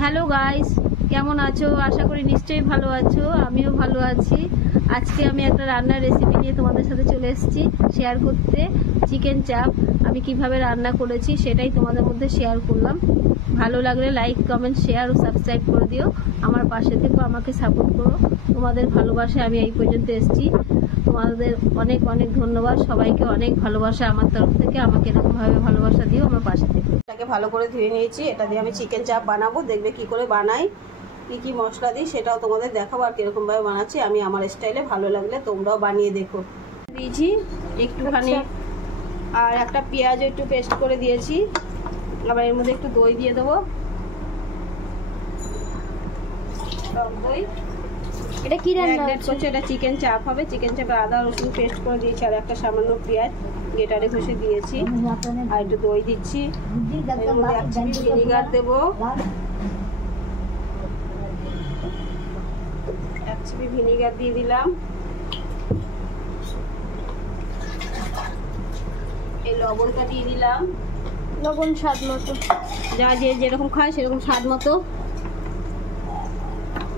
Hello guys, কেমন আছো? আশা করি নিশ্চয়ই ভালো আছো। আমিও ভালো আছি। আজকে আমি একটা রান্নার রেসিপি নিয়ে তোমাদের সাথে চলে এসেছি শেয়ার করতে। চিকেন চাপ আমি কিভাবে রান্না করেছি সেটাই তোমাদের মধ্যে শেয়ার করলাম। ভালো লাগলে লাইক, কমেন্ট, শেয়ার ও সাবস্ক্রাইব করে দিও। আমার পাশে থেকো, আমাকে সাপোর্ট করো। তোমাদের ভালোবাসা আমি এই পর্যন্ত এসেছি। তোমাদের অনেক অনেক ধন্যবাদ। সবাইকে অনেক ভালোবাসা আমার তরফ থেকে। আমাকে এরকমভাবে ভালোবাসা দিও, আমার পাশে থেকে। এটাকে ভালো করে ধুয়ে নিয়েছি। এটা দিয়ে আমি চিকেন চাপ বানাবো। দেখবে কি করে বানাই, কি কি মশলা দিই সেটাও তোমাদের দেখাবো, আর কিরকমভাবে বানাচ্ছি আমি আমার স্টাইলে। ভালো লাগলে তোমরাও বানিয়ে দেখো। দিয়েছি একটুখানি, আর একটা পেঁয়াজ একটু পেস্ট করে দিয়েছি। আবার এর মধ্যে একটু দই দিয়ে দেবো, টক দই। এটা কি রান্না করছে? এটা চিকেন চাপ হবে। চিকেন চাপে আদা রসুন পেস্ট করে দিয়েছি, আর একটা সামান্য পেঁয়াজ গেটারে ঘষে দিয়েছি, আর একটু দই দিচ্ছি। এর মধ্যে এক চিমটি ভিনিগার দেবো, এক চিমটি ভিনিগার দিয়ে দিলাম। এই লবণটা দিয়ে দিলাম, লবণ স্বাদ মতো, যা যে যেরকম খায় সেরকম স্বাদ মতো।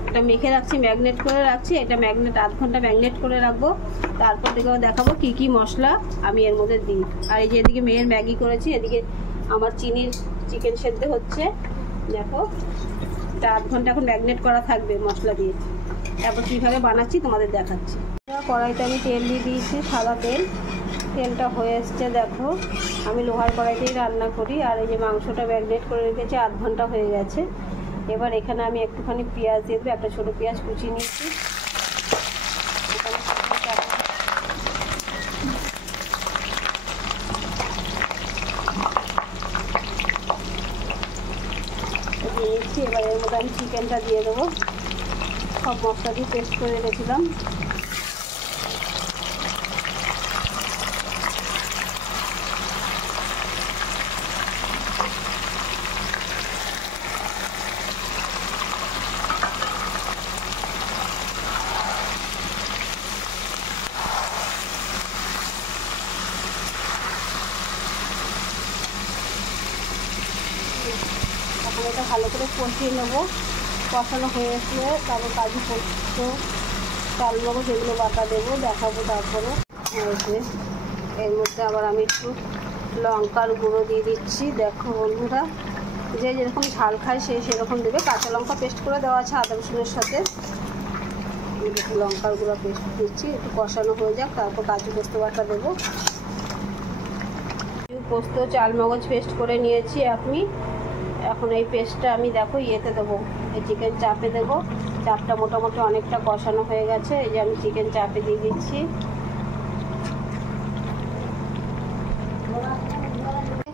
এটা মেখে রাখছি, ম্যাগনেট করে রাখছি। এটা ম্যাগনেট আধ ঘন্টা ম্যাগনেট করে রাখবো। তারপর দেখাবো কি কি মশলা আমি এর মধ্যে দিই। আর এই যে এদিকে মেয়ের ম্যাগি করেছি, এদিকে আমার চিনির চিকেন সেদ্ধ হচ্ছে। দেখো, এটা আধ ঘন্টা এখন ম্যাগনেট করা থাকবে মশলা দিয়ে। তারপর কীভাবে বানাচ্ছি তোমাদের দেখাচ্ছি। কড়াইতে আমি তেল দিয়ে দিয়েছি, সাদা তেল। তেলটা হয়ে এসছে। দেখো, আমি লোহার কড়াইতেই রান্না করি। আর এই যে মাংসটা ম্যাগনেট করে রেখেছি, আধ ঘন্টা হয়ে গেছে। এবার এখানে আমি একটুখানি পেঁয়াজ দিয়ে দেবো। একটা ছোটো পেঁয়াজ কুচিয়ে নিচ্ছি। দিয়ে নিচ্ছি। এবার এর মধ্যে আমি চিকেনটা দিয়ে দেবো। সব মশলা দিয়ে পেস্ট করে রেখেছিলাম। এখন এটা ভালো করে কষিয়ে নেবো। কষানো হয়ে আসলে তারপর কাজু পোস্ত, চাল মগজ এগুলো বাটা দেবো, দেখাবো। তারপরে এর মধ্যে আবার আমি একটু লঙ্কার গুঁড়ো দিয়ে দিচ্ছি। দেখো বন্ধুরা, যে যেরকম ঝাল খায় সে সেরকম দেবে। কাঁচা লঙ্কা পেস্ট করে দেওয়া আছে আদা রসুনের সাথে। একটু লঙ্কার গুঁড়ো পেস্ট দিচ্ছি। একটু কষানো হয়ে যাক, তারপর কাজু পোস্ত বাটা দেবো। পোস্ত চাল মগজ পেস্ট করে নিয়েছি আমি। এখন এই পেস্টটা আমি দেখো ইয়েতে দেবো, এই চিকেন চাপে দেবো। চাপটা মোটামুটি অনেকটা কষানো হয়ে গেছে। এই যে আমি চিকেন চাপে দিয়ে দিচ্ছি।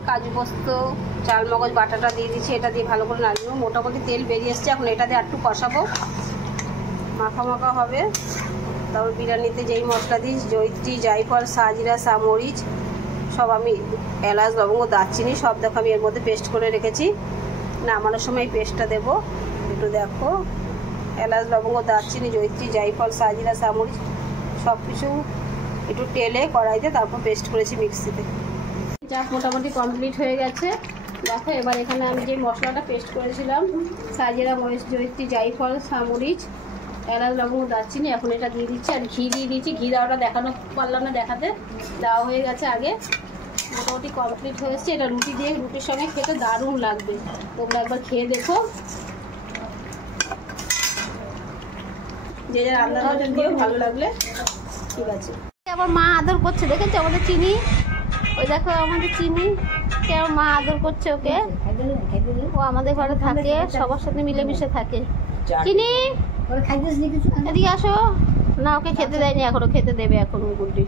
কাজু পোস্ত চাল মগজ বাটাটা দিয়ে দিচ্ছি। এটা দিয়ে ভালো করে নাড়িয়ে নেবো। মোটামুটি তেল বেরিয়ে এসছে। এখন এটা দিয়ে একটু কষাবো, মাখা মাখা হবে। তারপর বিরিয়ানিতে যেই মশলা দিই, জয়িত্রী, জায়ফল, সাজিরা, সামরিচ, সব আমি, এলাচ, লবঙ্গ, দারচিনি সব দেখো আমি এর মধ্যে পেস্ট করে রেখেছি। নামানোর সময় পেস্টটা দেবো। একটু দেখো, এলাচ, লবঙ্গ, দারচিনি, জয়িত্রী, জায়ফল, সাজিরা, সামরিচ সব কিছু একটু তেলে কড়াইতে তারপর পেস্ট করেছি মিক্সিতে। চাপ মোটামুটি কমপ্লিট হয়ে গেছে। দেখো, এবার এখানে আমি যে মশলাটা পেস্ট করেছিলাম, সাজিরা, মরিচ, জয়িত্রী, জায়ফল, সামরিচ, এলাচ, লবঙ্গ, দারচিনি, এখন এটা দিয়ে দিচ্ছি। আর ঘি দিয়ে দিচ্ছি। ঘি দেওয়াটা দেখানো পারলাম না দেখাতে, দেওয়া হয়ে গেছে আগে। মোটামুটি কমপ্লিট হয়ে এসছে। এটা রুটি দিয়ে, রুটির সঙ্গে খেতে দারুণ লাগবে। তোমরা একবার খেয়ে দেখো। যে যা রান্না বান্না দিও, ভালো লাগলে। ঠিক আছে। আবার মা আদর করছে, দেখেছো আমাদের চিনি? ওই দেখো আমাদের চিনি কেমন মা আদর করছে ওকে। ও আমাদের ঘরে থাকে, সবার সাথে মিলেমিশে থাকে। চিনি, এদিকে আসো। না, ওকে খেতে দেয়নি এখনো, খেতে দেবে এখন গুড্ডি।